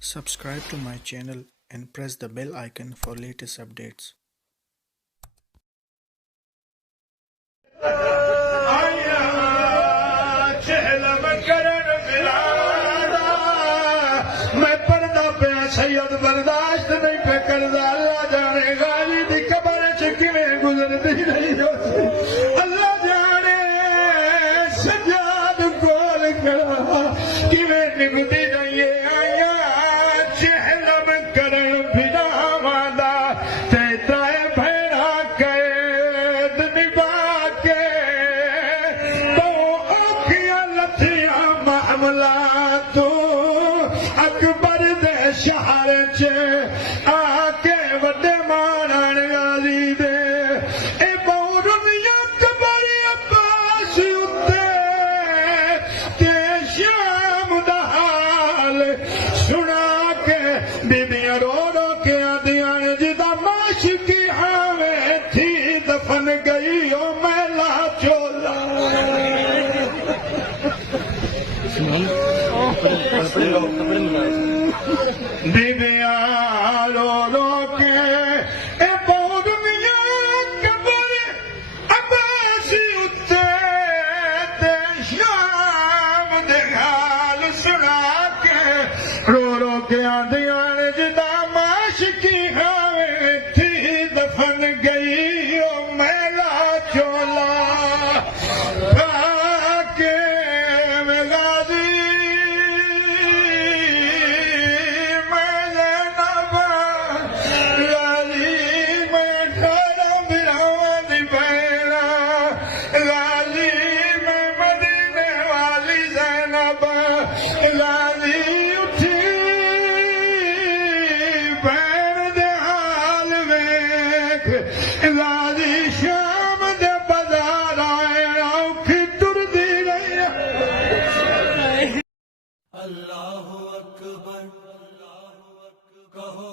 Subscribe to my channel and press the bell icon for latest updates. سید برداشت نہیں پہ کردا اللہ جانے غازی دی قبر چ کیویں گزردی نہیں اللہ جانے سجاد کول کھڑا کیویں نبھدی نہیں آیا چہلم کرن بھراواں دا تے تائے بھیڑا قید نبھا کے تو اوکھیاں لتھیاں معاملات اکبر دے شہر چ آ کے وڈے مارن غازی دے اے بہو دنیا قبر عباس اتے تے شام دا حال سنا کے بیبیاں رو رو کے آدیاں جدا معاشقی ہاویں تھی دفن گئی او میلا چولا بیبیاں رو رو کے اے بہو دنیا قبر عباسی اتے تے شام دے حال سنا کے رو رو کے آندیاں جدا معاشقی ہاویں تھی دفن گئی او میلا چولا کے میں غازی شام دے بازار آئے اوکھی ٹردی رہی اللہ اکبر کہو